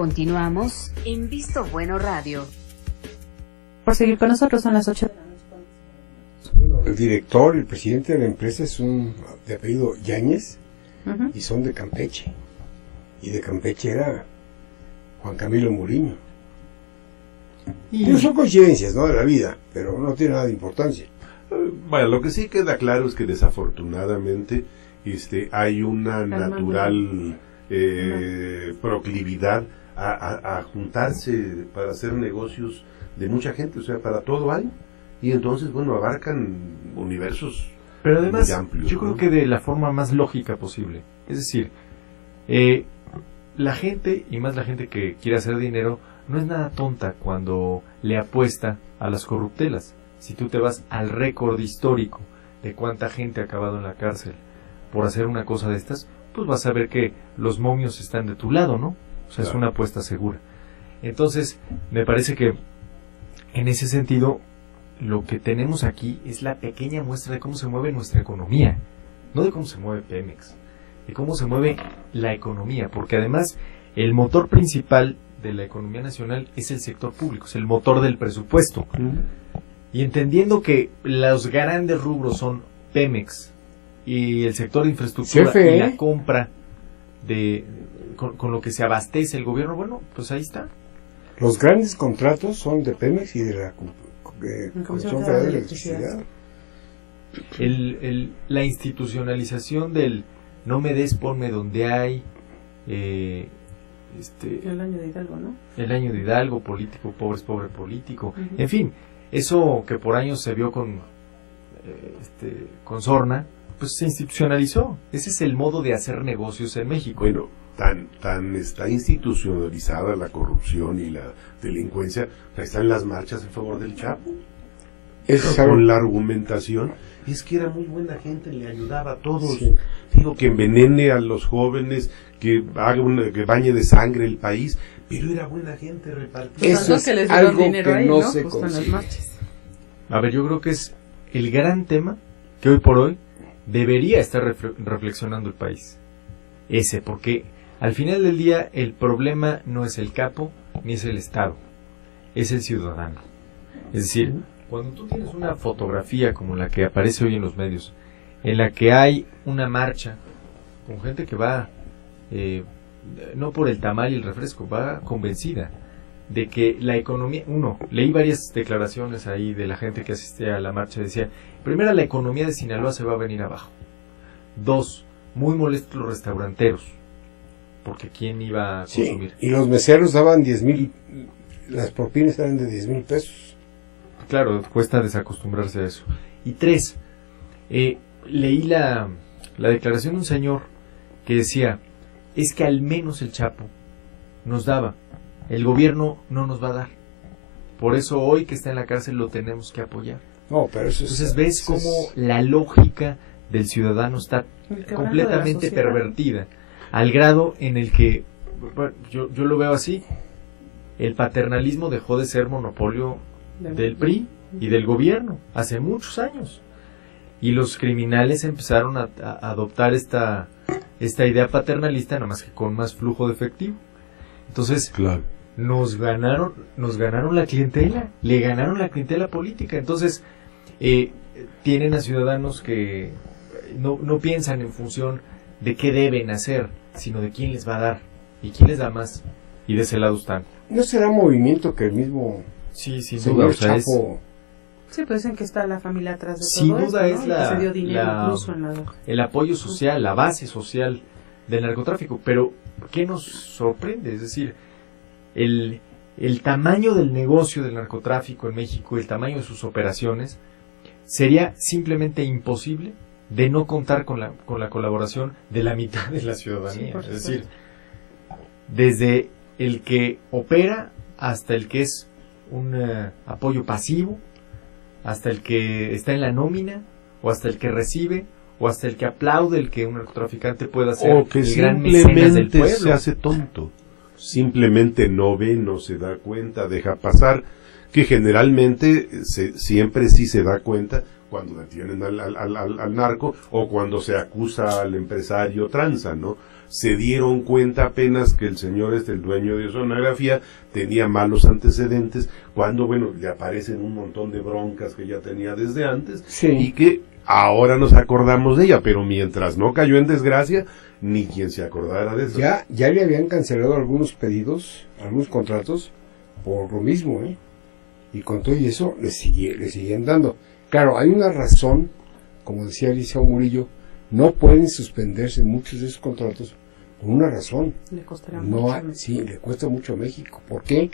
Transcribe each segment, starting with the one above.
Continuamos en Visto Bueno Radio. Por seguir con nosotros, son las 8 de la noche. El director, el presidente de la empresa es un de apellido Yáñez, y son de Campeche. Y de Campeche era Juan Camilo Muriño. Y son coincidencias, ¿no?, de la vida, pero no tiene nada de importancia. Bueno, lo que sí queda claro es que desafortunadamente hay una natural proclividad a juntarse para hacer negocios de mucha gente, o sea, para todo hay, y entonces, bueno, abarcan universos pero además, muy amplios. Yo creo que de la forma más lógica posible. Es decir, la gente, y más la gente que quiere hacer dinero, no es nada tonta cuando le apuesta a las corruptelas. Si tú te vas al récord histórico de cuánta gente ha acabado en la cárcel por hacer una cosa de estas, pues vas a ver que los momios están de tu lado, ¿no? O sea, claro, es una apuesta segura. Entonces, me parece que en ese sentido, lo que tenemos aquí es la pequeña muestra de cómo se mueve nuestra economía, no de cómo se mueve Pemex, de cómo se mueve la economía, porque además el motor principal de la economía nacional es el sector público, es el motor del presupuesto. Y entendiendo que los grandes rubros son Pemex y el sector de infraestructura CFE, y la compra con lo que se abastece el gobierno, bueno, pues ahí está. Los grandes contratos son de Pemex y de la Comisión Federal de Electricidad. La institucionalización del no me des, ponme donde hay, el año de Hidalgo, ¿no? El año de Hidalgo, político, pobre es pobre político, en fin, eso que por años se vio con Sorna, pues se institucionalizó. Ese es el modo de hacer negocios en México. Bueno, tan está institucionalizada la corrupción y la delincuencia, están las marchas en favor del Chapo. Con la argumentación, es que era muy buena gente, le ayudaba a todos. Sí. Digo, que envenene a los jóvenes, que que bañe de sangre el país, pero era buena gente, repartida. Eso es que les algo dinero que ahí, no ¿no? se Justo en las consigue. marchas. A ver, yo creo que es el gran tema que hoy por hoy debería estar reflexionando el país. Porque al final del día el problema no es el capo ni es el Estado, es el ciudadano. Es decir, cuando tú tienes una fotografía como la que aparece hoy en los medios, en la que hay una marcha con gente que va, no por el tamal y el refresco, va convencida de que la economía, leí varias declaraciones ahí de la gente que asistía a la marcha, decía, primero, la economía de Sinaloa se va a venir abajo. 2, muy molestos los restauranteros, porque ¿quién iba a consumir? Y los meseros daban 10,000, las propinas eran de 10,000 pesos. Claro, cuesta desacostumbrarse a eso. Y 3, leí la declaración de un señor que decía, es que al menos el Chapo nos daba, el gobierno no nos va a dar. Por eso hoy que está en la cárcel lo tenemos que apoyar. No, pero eso entonces ves cómo la lógica del ciudadano está completamente pervertida, al grado en el que, bueno, yo lo veo así, el paternalismo dejó de ser monopolio del PRI y del gobierno hace muchos años, y los criminales empezaron a adoptar esta idea paternalista, nada más que con más flujo de efectivo. Entonces, claro, nos ganaron la clientela, le ganaron la clientela política. Entonces, tienen a ciudadanos que no piensan en función de qué deben hacer, sino de quién les va a dar y quién les da más, y de ese lado están. ¿No será movimiento que el mismo sin duda, o sea, Chapo... Sí, pues dicen que está la familia atrás de sin todo duda esto, ¿no? es se dio dinero incluso en el apoyo social, la base social del narcotráfico. Pero ¿qué nos sorprende? Es decir, el tamaño del negocio del narcotráfico en México, el tamaño de sus operaciones, sería simplemente imposible de no contar con la colaboración de la mitad de la ciudadanía. Sí, es decir, desde el que opera hasta el que es un apoyo pasivo, hasta el que está en la nómina, o hasta el que recibe, o hasta el que aplaude el que un narcotraficante pueda ser o que el gran mecenas del pueblo. Se hace tonto, simplemente no ve, no se da cuenta, deja pasar, que generalmente siempre sí se da cuenta cuando detienen al narco o cuando se acusa al empresario tranza, ¿no? se dieron cuenta apenas que el señor el dueño de Sonografía, tenía malos antecedentes, cuando, bueno, le aparecen un montón de broncas que ya tenía desde antes, Sí. y que ahora nos acordamos de ella, pero mientras no cayó en desgracia, ni quien se acordara de eso. Ya le habían cancelado algunos pedidos, algunos contratos, por lo mismo, ¿eh? Y con todo y eso le siguen dando. Claro, hay una razón, como decía Eliseo Murillo, no pueden suspenderse muchos de esos contratos por una razón. Le costaría No mucho. hay- sí, le cuesta mucho a México. ¿Por qué?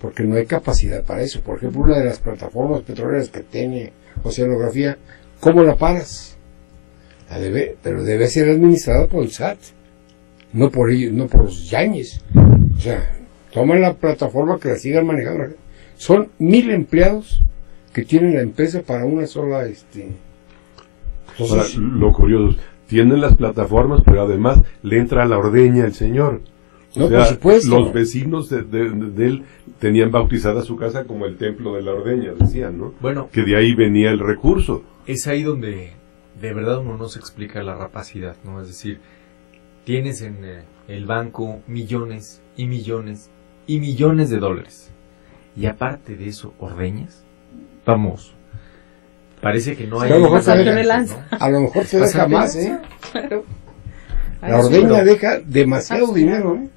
Porque no hay capacidad para eso. Por ejemplo, una de las plataformas petroleras que tiene Oceanografía, ¿cómo la paras? Pero debe ser administrada por el SAT, no por ellos, no por los yañes. O sea, toman la plataforma, que la sigan manejando. Son 1,000 empleados que tienen la empresa para una sola Ahora, entonces, lo curioso, tienen las plataformas, pero además le entra a la ordeña el señor. No, por supuesto. Los vecinos de él tenían bautizada su casa como el templo de la ordeña, decían, ¿no? Bueno, Que de ahí venía el recurso. es ahí donde de verdad uno no se explica la rapacidad, ¿no? Es decir, tienes en el banco millones y millones y millones de dólares. Y aparte de eso, ordeñas. Vamos. Parece que no hay... a lo mejor Pasarte te deja- de lanza. a lo mejor te deja más, ¿eh? Claro. La ordeña pero- deja demasiado Ah, dinero, ¿eh?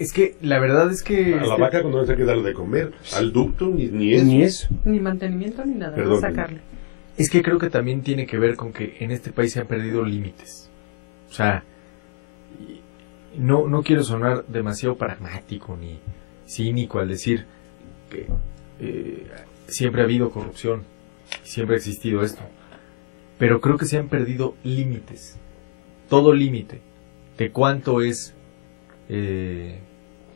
Es que la verdad es que... A la vaca cuando no se hay que darle de comer, al ducto ni eso. Ni eso. Ni mantenimiento ni nada. Perdón. Sacarle. Es que creo que también tiene que ver con que en este país se han perdido límites. O sea, no quiero sonar demasiado pragmático ni cínico al decir que siempre ha habido corrupción, siempre ha existido esto. Pero creo que se han perdido límites. Todo límite de cuánto es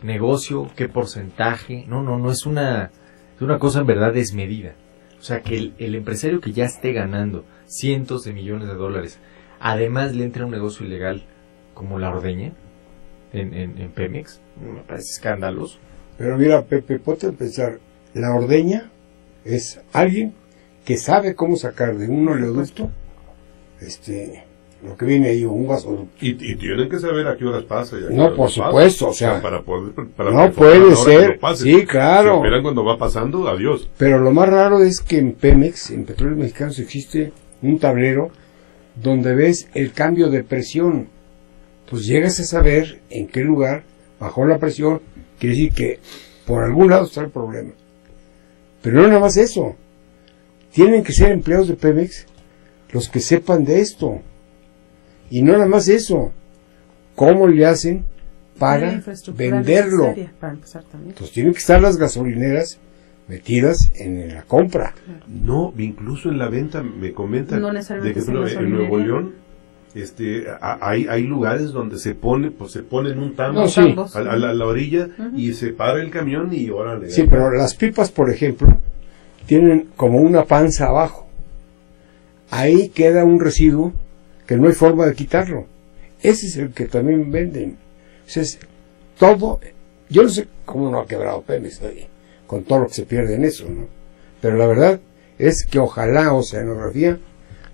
negocio, qué porcentaje. No es una cosa en verdad desmedida. O sea, que el empresario que ya esté ganando cientos de millones de dólares, además le entra un negocio ilegal como la ordeña en Pemex, me parece escandaloso. Pero mira, Pepe, ponte a pensar, la ordeña es alguien que sabe cómo sacar de un oleoducto lo que viene ahí, un gasoducto. Y tienen que saber a qué horas pasa. Y a qué No, horas por pasa. supuesto, o sea, para poder... no perforar puede a la hora que ser, lo pase. sí, claro. Si esperan cuando va pasando, adiós. Pero lo más raro es que en Pemex, en Petróleos Mexicanos, existe un tablero donde ves el cambio de presión. Pues llegas a saber en qué lugar bajó la presión, quiere decir que por algún lado está el problema. Pero no nada más eso. Tienen que ser empleados de Pemex los que sepan de esto. Y no nada más eso. ¿Cómo le hacen Una para infraestructura venderlo? necesaria para empezar también. Entonces tienen que estar las gasolineras metidas en la compra. No, incluso en la venta me comentan No de necesariamente que es en en gasolinería. Nuevo León hay lugares donde se ponen un tambo No, sí. Ambos. a la orilla Ujú. y se para el camión y órale. Sí, pero las pipas, por ejemplo, tienen como una panza abajo. Ahí queda un residuo que no hay forma de quitarlo. Ese es el que también venden. O sea, es todo. Yo no sé cómo no ha quebrado Pemex con todo lo que se pierde en eso, ¿no? Pero la verdad es que ojalá Oceanografía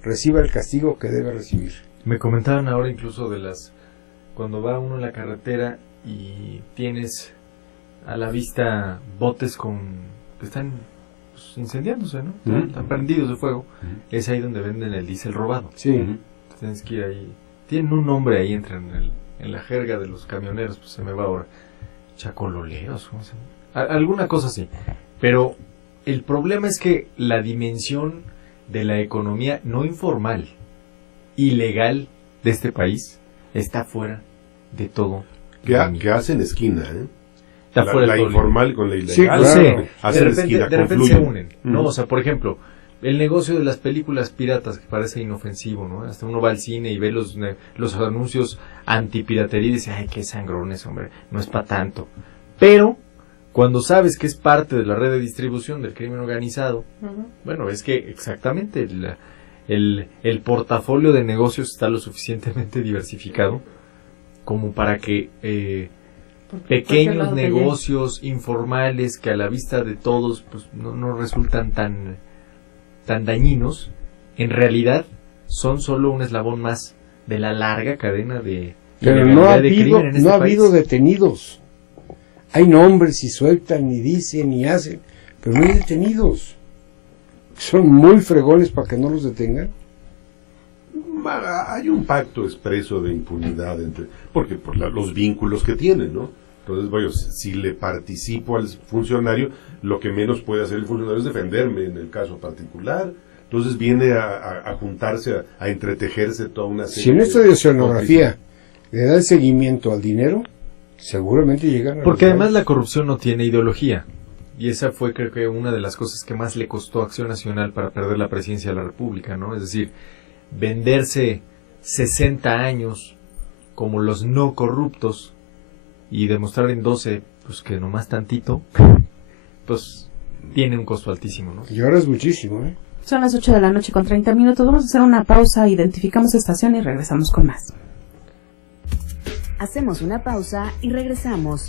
reciba el castigo que debe recibir. Me comentaban ahora incluso de cuando va uno en la carretera y tienes a la vista botes que están pues, incendiándose, ¿no? Ujú. Están prendidos de fuego. Ujú. Es ahí donde venden el diésel robado. Sí. Ujú. Tienes que ir ahí. Tienen un nombre ahí, entran en la jerga de los camioneros, pues se me va ahora. Chacololeros, ¿cómo se llama? Alguna cosa así. Pero el problema es que la dimensión de la economía no informal, ilegal de este país, está fuera de todo. límite. Que hacen esquina, ¿eh? Está fuera de La todo informal con la ilegal. Sí, límite. claro. Sí, Hacen de esquina, repente se confluyen. unen, ¿no? Ujú. O sea, por ejemplo, el negocio de las películas piratas, que parece inofensivo, ¿no? Hasta uno va al cine y ve los anuncios antipiratería y dice, ay, qué sangrones, hombre, no es para tanto. Pero, cuando sabes que es parte de la red de distribución del crimen organizado, Ujú. bueno, es que exactamente el portafolio de negocios está lo suficientemente diversificado como para que Porque cualquier pequeños lado te negocios informales que a la vista de todos pues, no resultan tan dañinos, en realidad son solo un eslabón más de la larga cadena de Pero no ha habido detenidos. Hay nombres y sueltan y dicen y hacen, pero no hay detenidos. Son muy fregones para que no los detengan. Hay un pacto expreso de impunidad porque por los vínculos que tienen, ¿no? Entonces, bueno, si le participo al funcionario, lo que menos puede hacer el funcionario es defenderme en el caso particular. Entonces viene a juntarse, a entretejerse toda una serie. Si en esta de oceanografía le da el seguimiento al dinero, seguramente llegan a... Porque además la corrupción no tiene ideología. Y esa fue, creo que, una de las cosas que más le costó a Acción Nacional para perder la presidencia de la República, ¿no? Es decir, venderse 60 años como los no corruptos y demostrar en 12, pues que nomás tantito, pues tiene un costo altísimo, ¿no? Y ahora es muchísimo, ¿eh? Son las 8 de la noche con 30 minutos. Vamos a hacer una pausa, identificamos estación y regresamos con más. Hacemos una pausa y regresamos.